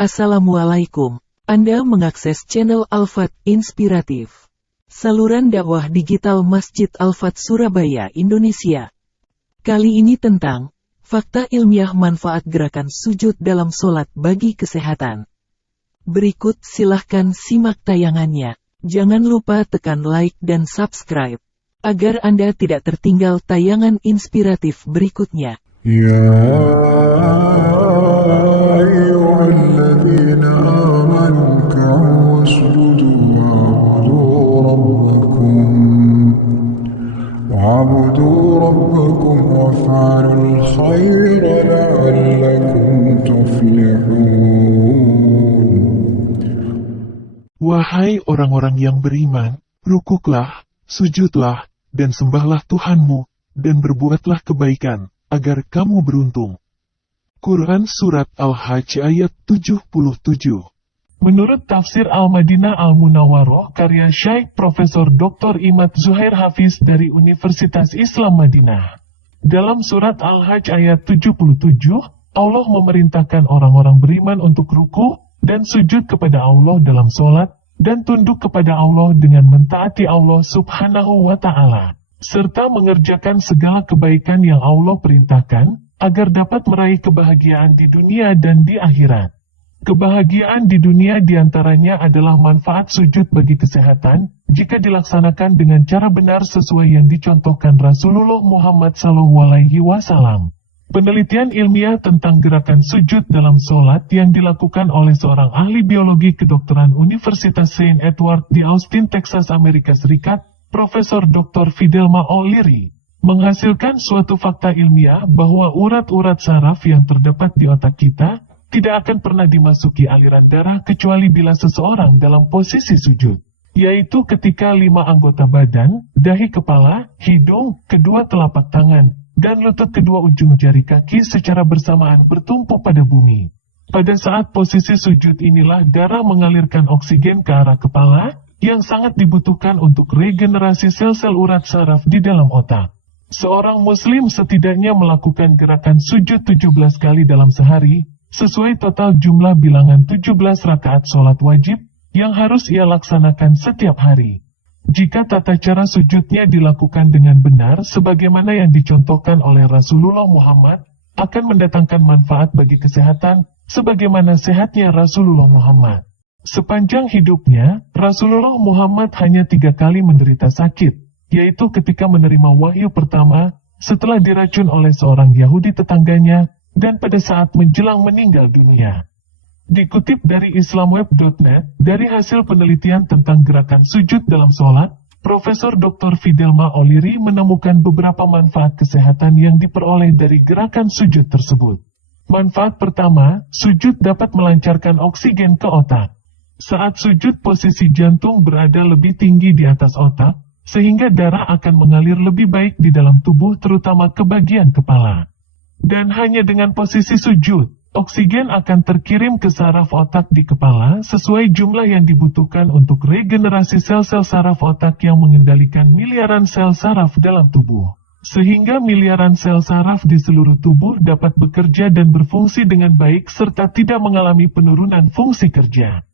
Assalamualaikum. Anda mengakses channel Al-Fat Inspiratif. Saluran dakwah digital Masjid Al-Fat Surabaya, Indonesia. Kali ini tentang fakta ilmiah manfaat gerakan sujud dalam sholat bagi kesehatan. Berikut silahkan simak tayangannya. Jangan lupa tekan like dan subscribe, agar Anda tidak tertinggal tayangan inspiratif berikutnya. يا أيها الذين آمنوا اركعوا واسجدوا واعبدوا ربكم وافعلوا الخير لعلكم تفلحون. Wahai orang-orang yang beriman, rukuklah, sujudlah, dan sembahlah Tuhanmu, dan berbuatlah kebaikan, agar kamu beruntung. Quran Surat Al-Hajj ayat 77. Menurut tafsir Al-Madinah Al-Munawwaroh karya Syekh Profesor Dr. Imad Zuhair Hafiz dari Universitas Islam Madinah. Dalam surat Al-Hajj ayat 77, Allah memerintahkan orang-orang beriman untuk ruku dan sujud kepada Allah dalam sholat, dan tunduk kepada Allah dengan mentaati Allah subhanahu wa ta'ala, serta mengerjakan segala kebaikan yang Allah perintahkan, agar dapat meraih kebahagiaan di dunia dan di akhirat. Kebahagiaan di dunia diantaranya adalah manfaat sujud bagi kesehatan, jika dilaksanakan dengan cara benar sesuai yang dicontohkan Rasulullah Muhammad SAW. Penelitian ilmiah tentang gerakan sujud dalam sholat yang dilakukan oleh seorang ahli biologi kedokteran Universitas St. Edward di Austin, Texas, Amerika Serikat, Profesor Dr. Fidelma O'Leary, menghasilkan suatu fakta ilmiah bahwa urat-urat saraf yang terdapat di otak kita tidak akan pernah dimasuki aliran darah kecuali bila seseorang dalam posisi sujud, yaitu ketika 5 anggota badan, dahi kepala, hidung, kedua telapak tangan, dan lutut kedua ujung jari kaki secara bersamaan bertumpu pada bumi. Pada saat posisi sujud inilah darah mengalirkan oksigen ke arah kepala, yang sangat dibutuhkan untuk regenerasi sel-sel urat saraf di dalam otak. Seorang muslim setidaknya melakukan gerakan sujud 17 kali dalam sehari, sesuai total jumlah bilangan 17 rakaat sholat wajib, yang harus ia laksanakan setiap hari. Jika tata cara sujudnya dilakukan dengan benar sebagaimana yang dicontohkan oleh Rasulullah Muhammad, akan mendatangkan manfaat bagi kesehatan, sebagaimana sehatnya Rasulullah Muhammad. Sepanjang hidupnya, Rasulullah Muhammad hanya 3 kali menderita sakit, yaitu ketika menerima wahyu pertama, setelah diracun oleh seorang Yahudi tetangganya, dan pada saat menjelang meninggal dunia. Dikutip dari islamweb.net, dari hasil penelitian tentang gerakan sujud dalam sholat, Profesor Dr. Fidelma O'Leary menemukan beberapa manfaat kesehatan yang diperoleh dari gerakan sujud tersebut. Manfaat pertama, sujud dapat melancarkan oksigen ke otak. Saat sujud posisi jantung berada lebih tinggi di atas otak, sehingga darah akan mengalir lebih baik di dalam tubuh terutama ke bagian kepala. Dan hanya dengan posisi sujud, oksigen akan terkirim ke saraf otak di kepala sesuai jumlah yang dibutuhkan untuk regenerasi sel-sel saraf otak yang mengendalikan miliaran sel saraf dalam tubuh. Sehingga miliaran sel saraf di seluruh tubuh dapat bekerja dan berfungsi dengan baik serta tidak mengalami penurunan fungsi kerja.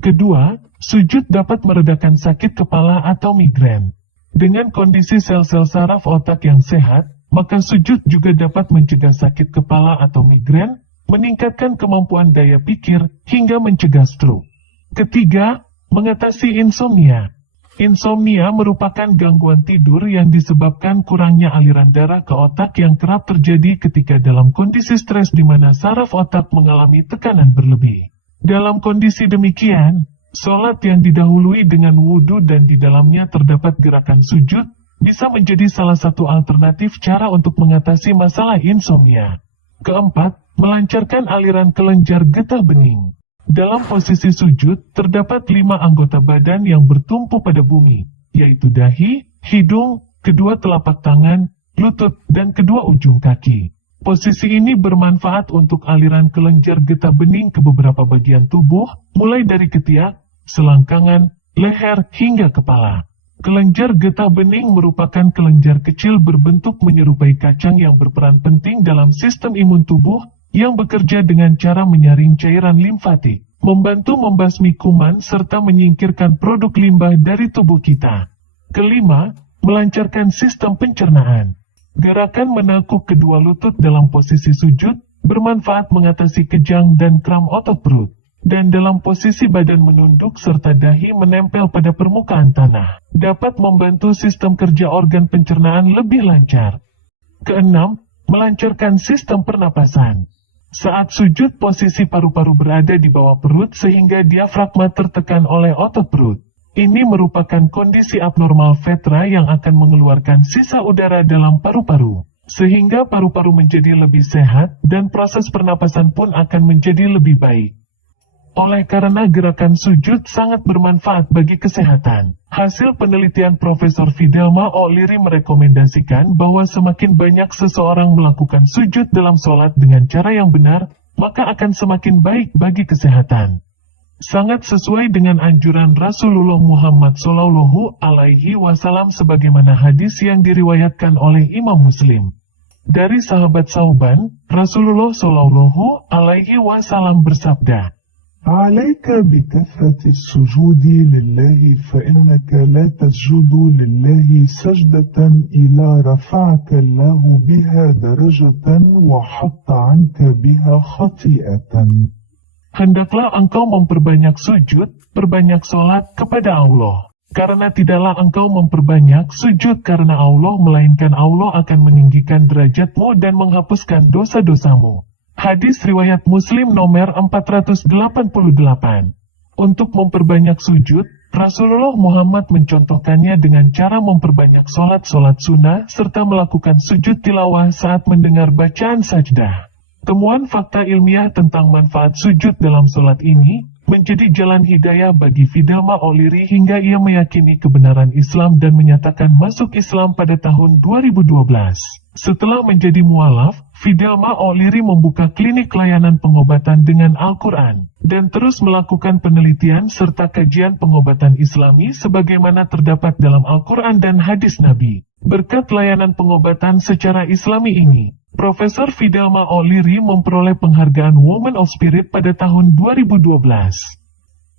Kedua, sujud dapat meredakan sakit kepala atau migrain. Dengan kondisi sel-sel saraf otak yang sehat, maka sujud juga dapat mencegah sakit kepala atau migrain, meningkatkan kemampuan daya pikir, hingga mencegah stroke. Ketiga, mengatasi insomnia. Insomnia merupakan gangguan tidur yang disebabkan kurangnya aliran darah ke otak yang kerap terjadi ketika dalam kondisi stres di mana saraf otak mengalami tekanan berlebih. Dalam kondisi demikian, sholat yang didahului dengan wudhu dan di dalamnya terdapat gerakan sujud, bisa menjadi salah satu alternatif cara untuk mengatasi masalah insomnia. Keempat, melancarkan aliran kelenjar getah bening. Dalam posisi sujud, terdapat 5 anggota badan yang bertumpu pada bumi, yaitu dahi, hidung, kedua telapak tangan, lutut, dan kedua ujung kaki. Posisi ini bermanfaat untuk aliran kelenjar getah bening ke beberapa bagian tubuh, mulai dari ketiak, selangkangan, leher, hingga kepala. Kelenjar getah bening merupakan kelenjar kecil berbentuk menyerupai kacang yang berperan penting dalam sistem imun tubuh, yang bekerja dengan cara menyaring cairan limfatik, membantu membasmi kuman serta menyingkirkan produk limbah dari tubuh kita. Kelima, melancarkan sistem pencernaan. Gerakan menekuk kedua lutut dalam posisi sujud bermanfaat mengatasi kejang dan kram otot perut. Dan dalam posisi badan menunduk serta dahi menempel pada permukaan tanah, dapat membantu sistem kerja organ pencernaan lebih lancar. Keenam, melancarkan sistem pernapasan. Saat sujud, posisi paru-paru berada di bawah perut sehingga diafragma tertekan oleh otot perut. Ini merupakan kondisi abnormal vetra yang akan mengeluarkan sisa udara dalam paru-paru, sehingga paru-paru menjadi lebih sehat dan proses pernapasan pun akan menjadi lebih baik. Oleh karena gerakan sujud sangat bermanfaat bagi kesehatan, hasil penelitian Profesor Fidelma O'Leary merekomendasikan bahwa semakin banyak seseorang melakukan sujud dalam sholat dengan cara yang benar, maka akan semakin baik bagi kesehatan. Sangat sesuai dengan anjuran Rasulullah Muhammad SAW sebagaimana hadis yang diriwayatkan oleh Imam Muslim. Dari sahabat Sauban, Rasulullah SAW bersabda, عليك بكثرة السجود لله فإنك لا تسجد لله سجدة إلا رفعك الله بها درجة وحط عنك بها خطيئة. Hendaklah engkau memperbanyak sujud, perbanyak sholat kepada Allah. Karena tidaklah engkau memperbanyak sujud karena Allah, melainkan Allah akan meninggikan derajatmu dan menghapuskan dosa-dosamu. Hadis riwayat Muslim nomor 488. Untuk memperbanyak sujud, Rasulullah Muhammad mencontohkannya dengan cara memperbanyak sholat-sholat sunnah serta melakukan sujud tilawah saat mendengar bacaan sajdah. Temuan fakta ilmiah tentang manfaat sujud dalam sholat ini menjadi jalan hidayah bagi Fidelma O'Leary hingga ia meyakini kebenaran Islam dan menyatakan masuk Islam pada tahun 2012. Setelah menjadi mualaf, Fidelma O'Leary membuka klinik layanan pengobatan dengan Al-Quran, dan terus melakukan penelitian serta kajian pengobatan Islami sebagaimana terdapat dalam Al-Quran dan hadis Nabi. Berkat layanan pengobatan secara Islami ini, Profesor Fidelma O'Leary memperoleh penghargaan Woman of Spirit pada tahun 2012.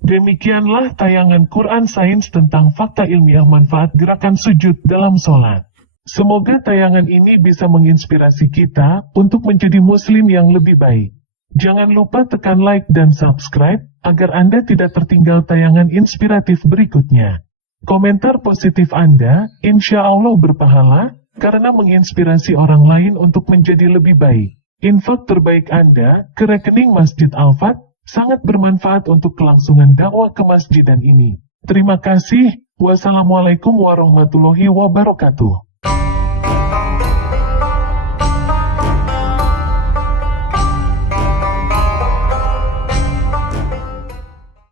Demikianlah tayangan Quran Sains tentang fakta ilmiah manfaat gerakan sujud dalam sholat. Semoga tayangan ini bisa menginspirasi kita untuk menjadi muslim yang lebih baik. Jangan lupa tekan like dan subscribe, agar Anda tidak tertinggal tayangan inspiratif berikutnya. Komentar positif Anda, insya Allah berpahala, karena menginspirasi orang lain untuk menjadi lebih baik. Infak terbaik Anda ke rekening Masjid Al-Fat sangat bermanfaat untuk kelangsungan dakwah kemasjidan ini. Terima kasih. Wassalamualaikum warahmatullahi wabarakatuh.